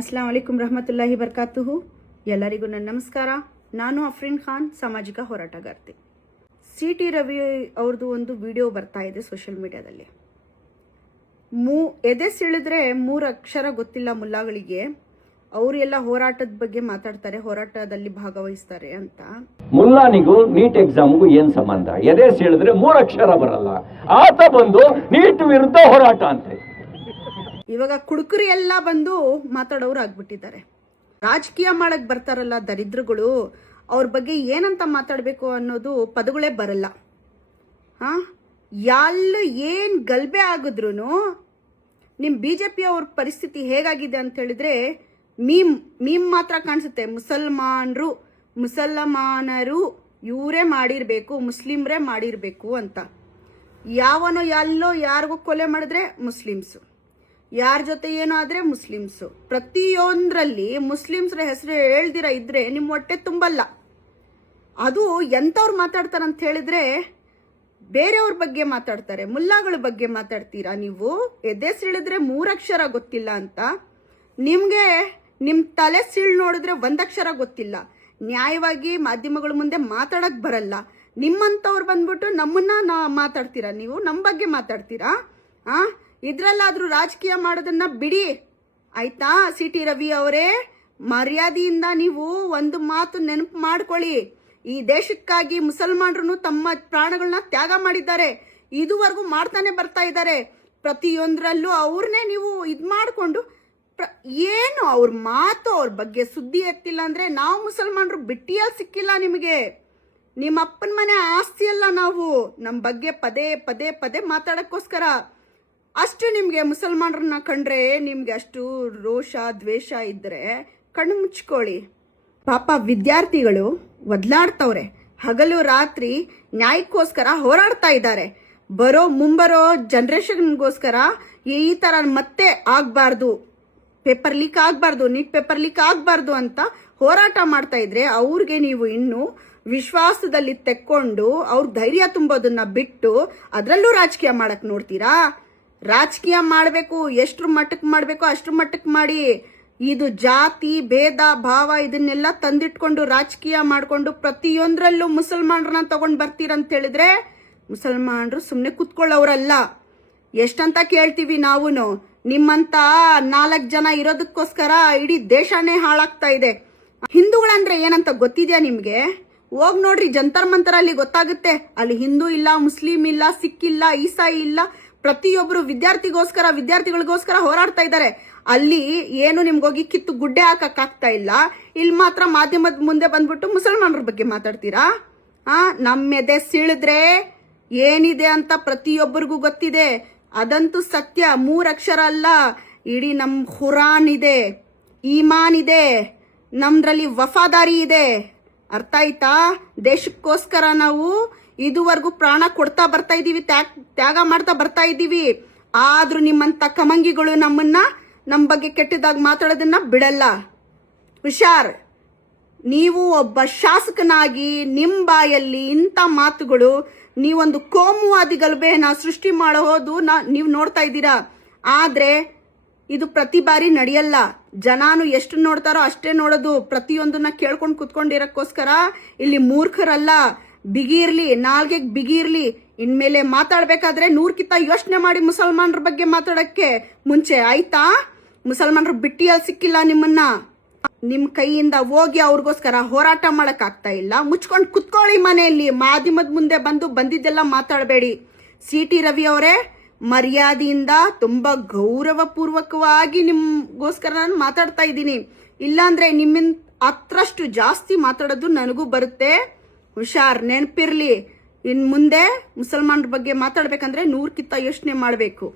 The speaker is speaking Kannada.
ಅಸ್ಲಾಂ ವಲೈಕುಂ ರಹಮತುಲ್ಲಾಹಿ ಬರ್ಕಾತುಹು. ಎಲ್ಲರಿಗೂ ನನ್ನ ನಮಸ್ಕಾರ. ನಾನು ಅಫ್ರೀನ್ ಖಾನ್, ಸಾಮಾಜಿಕ ಹೋರಾಟಗಾರ್ತಿ. ಸಿ.ಟಿ. ರವಿ ಅವ್ರದ್ದು ಒಂದು ವಿಡಿಯೋ ಬರ್ತಾ ಇದೆ ಸೋಷಿಯಲ್ ಮೀಡಿಯಾದಲ್ಲಿ. ಎದೆ ಸಿಳಿದ್ರೆ 3 ಅಕ್ಷರ ಗೊತ್ತಿಲ್ಲ ಮುಲ್ಲಾಗಳಿಗೆ, ಅವರು ಎಲ್ಲ ಹೋರಾಟದ ಬಗ್ಗೆ ಮಾತಾಡ್ತಾರೆ, ಹೋರಾಟದಲ್ಲಿ ಭಾಗವಹಿಸ್ತಾರೆ ಅಂತ. ಮುಲ್ಲಾನಿಗೂ ನೀಟ್ ಎಕ್ಸಾಮ್ಗೂ ಏನ್ ಸಂಬಂಧ? ಎದೆ ಸಿಳಿದ್ರೆ 3 ಅಕ್ಷರ ಬರಲ್ಲ, ಆತ ಬಂದು ನೀಟ್ ವಿರುದ್ಧ ಹೋರಾಟ ಅಂತೆ. ಇವಾಗ ಕುಡುಕರು ಎಲ್ಲ ಬಂದು ಮಾತಾಡೋರು ಆಗ್ಬಿಟ್ಟಿದ್ದಾರೆ. ರಾಜಕೀಯ ಮಾಡಕ್ ಬರ್ತಾರಲ್ಲ ದರಿದ್ರಗಳು, ಅವ್ರ ಬಗ್ಗೆ ಏನಂತ ಮಾತಾಡಬೇಕು ಅನ್ನೋದು ಪದಗಳೇ ಬರಲ್ಲ. ಏನ್ ಗಲ್ಬೆ ಆಗಿದ್ರು ನಿಮ್ ಬಿಜೆಪಿ ಅವ್ರ ಪರಿಸ್ಥಿತಿ ಹೇಗಾಗಿದೆ ಅಂತ ಹೇಳಿದ್ರೆ ಮೀಮ್ ಮಾತ್ರ ಕಾಣಿಸುತ್ತೆ. ಮುಸಲ್ಮಾನರು ಇವರೇ ಮಾಡಿರ್ಬೇಕು, ಮುಸ್ಲಿಮ್ರೇ ಮಾಡಿರ್ಬೇಕು ಅಂತ. ಯಾವನೋ ಎಲ್ಲೋ ಯಾರಿಗೂ ಕೊಲೆ ಮಾಡಿದ್ರೆ ಮುಸ್ಲಿಮ್ಸು, ಯಾರ ಜೊತೆ ಏನೋ ಆದ್ರೆ ಮುಸ್ಲಿಮ್ಸು. ಪ್ರತಿಯೊಂದರಲ್ಲಿ ಮುಸ್ಲಿಮ್ಸ್ರ ಹೆಸರು ಹೇಳ್ದಿರ ಇದ್ರೆ ನಿಮ್ಮ ಹೊಟ್ಟೆ ತುಂಬಲ್ಲ. ಅದು ಎಂಥವ್ರು ಮಾತಾಡ್ತಾರಂತ ಹೇಳಿದ್ರೆ ಬೇರೆಯವ್ರ ಬಗ್ಗೆ ಮಾತಾಡ್ತಾರೆ, ಮುಲ್ಲಾಗಳ ಬಗ್ಗೆ ಮಾತಾಡ್ತೀರಾ ನೀವು. ಎದೆ ಸಿಳಿದ್ರೆ 3 ಅಕ್ಷರ ಗೊತ್ತಿಲ್ಲ ಅಂತ. ನಿಮ್ಗೆ ನಿಮ್ ತಲೆ ಸಿಳ್ ನೋಡಿದ್ರೆ 1 ಅಕ್ಷರ ಗೊತ್ತಿಲ್ಲ. ನ್ಯಾಯವಾಗಿ ಮಾಧ್ಯಮಗಳ ಮುಂದೆ ಮಾತಾಡಕ್ ಬರಲ್ಲ. ನಿಮ್ಮಂಥವ್ರು ಬಂದ್ಬಿಟ್ಟು ನಮ್ಮನ್ನ ಮಾತಾಡ್ತೀರಾ, ನೀವು ನಮ್ಮ ಬಗ್ಗೆ ಮಾತಾಡ್ತೀರಾ. ಇದ್ರಲ್ಲಾದ್ರೂ ರಾಜಕೀಯ ಮಾಡೋದನ್ನ ಬಿಡಿ ಆಯ್ತಾ. ಸಿ.ಟಿ. ರವಿ ಅವರೇ, ಮರ್ಯಾದೆಯಿಂದ ನೀವು ಒಂದು ಮಾತು ನೆನಪು ಮಾಡ್ಕೊಳ್ಳಿ. ಈ ದೇಶಕ್ಕಾಗಿ ಮುಸಲ್ಮಾನರು ತಮ್ಮ ಪ್ರಾಣಗಳನ್ನ ತ್ಯಾಗ ಮಾಡಿದ್ದಾರೆ, ಇದುವರೆಗೂ ಮಾಡ್ತಾನೆ ಬರ್ತಾ ಇದ್ದಾರೆ. ಪ್ರತಿಯೊಂದರಲ್ಲೂ ಅವ್ರನ್ನೇ ನೀವು ಇದ್ ಮಾಡ್ಕೊಂಡು ಏನು ಅವ್ರ ಮಾತು, ಅವ್ರ ಬಗ್ಗೆ ಸುದ್ದಿ ಎತ್ತಿಲ್ಲ ಅಂದ್ರೆ ನಾವು ಮುಸಲ್ಮಾನರು ಬಿಟ್ಟಿಯಲ್ಲಿ ಸಿಕ್ಕಿಲ್ಲ ನಿಮಗೆ. ನಿಮ್ಮ ಅಪ್ಪನ ಮನೆ ಆಸ್ತಿ ಅಲ್ಲ ನಾವು. ನಮ್ಮ ಬಗ್ಗೆ ಪದೇ ಪದೇ ಪದೇ ಮಾತಾಡಕ್ಕೋಸ್ಕರ ಅಷ್ಟು ನಿಮ್ಗೆ ಮುಸಲ್ಮಾನರನ್ನ ಕಂಡ್ರೆ ನಿಮ್ಗೆ ಅಷ್ಟು ರೋಷ ದ್ವೇಷ ಇದ್ರೆ ಕಣ್ಣು ಮುಚ್ಕೊಳ್ಳಿ. ಪಾಪ ವಿದ್ಯಾರ್ಥಿಗಳು ಒದ್ಲಾಡ್ತವ್ರೆ, ಹಗಲು ರಾತ್ರಿ ನ್ಯಾಯಕ್ಕೋಸ್ಕರ ಹೋರಾಡ್ತಾ ಇದ್ದಾರೆ. ಮುಂಬರೋ ಜನರೇಷನ್ಗೋಸ್ಕರ ಈ ತರ ಮತ್ತೆ ಆಗ್ಬಾರ್ದು, ಪೇಪರ್ ಲೀಕ್ ಆಗ್ಬಾರ್ದು, ನೀಟ್ ಪೇಪರ್ ಲೀಕ್ ಆಗ್ಬಾರ್ದು ಅಂತ ಹೋರಾಟ ಮಾಡ್ತಾ ಇದ್ರೆ ಅವ್ರಿಗೆ ನೀವು ಇನ್ನು ವಿಶ್ವಾಸದಲ್ಲಿ ತೆಕ್ಕೊಂಡು ಅವ್ರ ಧೈರ್ಯ ತುಂಬೋದನ್ನ ಬಿಟ್ಟು ಅದರಲ್ಲೂ ರಾಜಕೀಯ ಮಾಡಕ್ ನೋಡ್ತೀರಾ. ರಾಜಕೀಯ ಮಾಡಬೇಕು, ಎಷ್ಟ್ರ ಮಟ್ಟಕ್ಕೆ ಮಾಡಬೇಕು ಅಷ್ಟ್ರ ಮಟ್ಟಕ್ಕೆ ಮಾಡಿ. ಇದು ಜಾತಿ ಭೇದ ಭಾವ ಇದನ್ನೆಲ್ಲ ತಂದಿಟ್ಕೊಂಡು ರಾಜಕೀಯ ಮಾಡ್ಕೊಂಡು ಪ್ರತಿಯೊಂದರಲ್ಲೂ ಮುಸಲ್ಮಾನರನ್ನ ತಗೊಂಡ್ ಬರ್ತೀರಂತ ಹೇಳಿದ್ರೆ ಮುಸಲ್ಮಾನರು ಸುಮ್ಮನೆ ಕುತ್ಕೊಳ್ಳೋರಲ್ಲ. ಎಷ್ಟಂತ ಕೇಳ್ತೀವಿ ನಾವು. ನಿಮ್ಮಂತ 4 ಜನ ಇರೋದಕ್ಕೋಸ್ಕರ ಇಡೀ ದೇಶನೇ ಹಾಳಾಗ್ತಾ ಇದೆ. ಹಿಂದೂಗಳಂದ್ರೆ ಏನಂತ ಗೊತ್ತಿದ್ಯಾ ನಿಮ್ಗೆ? ಹೋಗ್ ನೋಡ್ರಿ, ಜಂತರ್ ಮಂತರ ಅಲ್ಲಿ ಗೊತ್ತಾಗುತ್ತೆ. ಅಲ್ಲಿ ಹಿಂದೂ ಇಲ್ಲ, ಮುಸ್ಲಿಂ ಇಲ್ಲ, ಸಿಖ್ ಇಲ್ಲ, ಈಸಾಯಿ ಇಲ್ಲ. ಪ್ರತಿಯೊಬ್ರು ವಿದ್ಯಾರ್ಥಿಗಳಿಗೋಸ್ಕರ ಹೋರಾಡ್ತಾ ಇದ್ದಾರೆ. ಅಲ್ಲಿ ಏನು ನಿಮ್ಗೋಗಿ ಕಿತ್ತು ಗುಡ್ಡೆ ಹಾಕಕ್ ಆಗ್ತಾ ಇಲ್ಲ. ಇಲ್ಲಿ ಮಾತ್ರ ಮಾಧ್ಯಮದ ಮುಂದೆ ಬಂದ್ಬಿಟ್ಟು ಮುಸಲ್ಮಾನರ ಬಗ್ಗೆ ಮಾತಾಡ್ತೀರಾ. ನಮ್ಮ ಎದೆ ಸಿಳಿದ್ರೆ ಏನಿದೆ ಅಂತ ಪ್ರತಿಯೊಬ್ಬರಿಗೂ ಗೊತ್ತಿದೆ. ಅದಂತೂ ಸತ್ಯ. 3 ಅಕ್ಷರ ಅಲ್ಲ, ಇಡೀ ನಮ್ ಖುರಾನ್ ಇದೆ, ಈಮಾನ್ ಇದೆ, ನಮ್ದ್ರಲ್ಲಿ ವಫಾದಾರಿ ಇದೆ. ಅರ್ಥ ಆಯ್ತಾ? ದೇಶಕ್ಕೋಸ್ಕರ ನಾವು ಇದುವರೆಗೂ ಪ್ರಾಣ ಕೊಡ್ತಾ ಬರ್ತಾ ಇದೀವಿ, ತ್ಯಾಗ ಮಾಡ್ತಾ ಬರ್ತಾ ಇದೀವಿ. ಆದ್ರೂ ನಿಮ್ಮಂತ ಕಮಂಗಿಗಳು ನಮ್ಮ ಬಗ್ಗೆ ಕೆಟ್ಟದಾಗಿ ಮಾತಾಡೋದನ್ನ ಬಿಡಲ್ಲ. ಹುಷಾರ್. ನೀವು ಒಬ್ಬ ಶಾಸಕನಾಗಿ ನಿಮ್ಮ ಬಾಯಲ್ಲಿ ಇಂಥ ಮಾತುಗಳು, ನೀವೊಂದು ಕೋಮುವಾದಿ ಗಲಭೆನ ಸೃಷ್ಟಿ ಮಾಡೋದು ನೀವು ನೋಡ್ತಾ ಇದ್ದೀರಾ. ಆದ್ರೆ ಇದು ಪ್ರತಿ ಬಾರಿ ನಡೆಯಲ್ಲ. ಜನಾನು ಎಷ್ಟು ನೋಡ್ತಾರೋ ಅಷ್ಟೇ ನೋಡೋದು. ಪ್ರತಿಯೊಂದನ್ನ ಕೇಳ್ಕೊಂಡು ಕುತ್ಕೊಂಡಿರಕ್ಕೋಸ್ಕರ ಇಲ್ಲಿ ಮೂರ್ಖರಲ್ಲ. ಬಿಗಿರ್ಲಿ, ನಾಲ್ಗೆಗ್ ಬಿಗಿರ್ಲಿ. ಇನ್ಮೇಲೆ ಮಾತಾಡ್ಬೇಕಾದ್ರೆ 100ಕ್ಕಿಂತ ಯೋಚನೆ ಮಾಡಿ ಮುಸಲ್ಮಾನರ ಬಗ್ಗೆ ಮಾತಾಡಕ್ಕೆ ಮುಂಚೆ ಆಯ್ತಾ. ಮುಸಲ್ಮಾನರು ಬಿಟ್ಟಿಯಲ್ಲಿ ಸಿಕ್ಕಿಲ್ಲ ನಿಮ್ಮನ್ನ. ನಿಮ್ ಕೈಯಿಂದ ಹೋಗಿ ಅವ್ರಿಗೋಸ್ಕರ ಹೋರಾಟ ಮಾಡಕ್ ಆಗ್ತಾ ಇಲ್ಲ. ಮುಚ್ಕೊಂಡು ಕುತ್ಕೊಳ್ಳಿ ಮನೆಯಲ್ಲಿ. ಮಾಧ್ಯಮದ ಮುಂದೆ ಬಂದಿದ್ದೆಲ್ಲ ಮಾತಾಡಬೇಡಿ. ಸಿ.ಟಿ. ರವಿ ಅವರೇ, ಮರ್ಯಾದೆಯಿಂದ ತುಂಬಾ ಗೌರವ ಪೂರ್ವಕವಾಗಿ ನಿಮ್ಗೋಸ್ಕರ ನಾನು ಮಾತಾಡ್ತಾ ಇದ್ದೀನಿ. ಇಲ್ಲಾಂದ್ರೆ ನಿಮ್ಮಿಂದ 10ರಷ್ಟು ಜಾಸ್ತಿ ಮಾತಾಡೋದು ನನಗೂ ಬರುತ್ತೆ. ಹುಷಾರ್, ನೆನಪಿರ್ಲಿ. ಇನ್ ಮುಂದೆ ಮುಸಲ್ಮಾನರ ಬಗ್ಗೆ ಮಾತಾಡ್ಬೇಕಂದ್ರೆ 100ಕ್ಕಿಂತ ಯೋಚನೆ ಮಾಡಬೇಕು.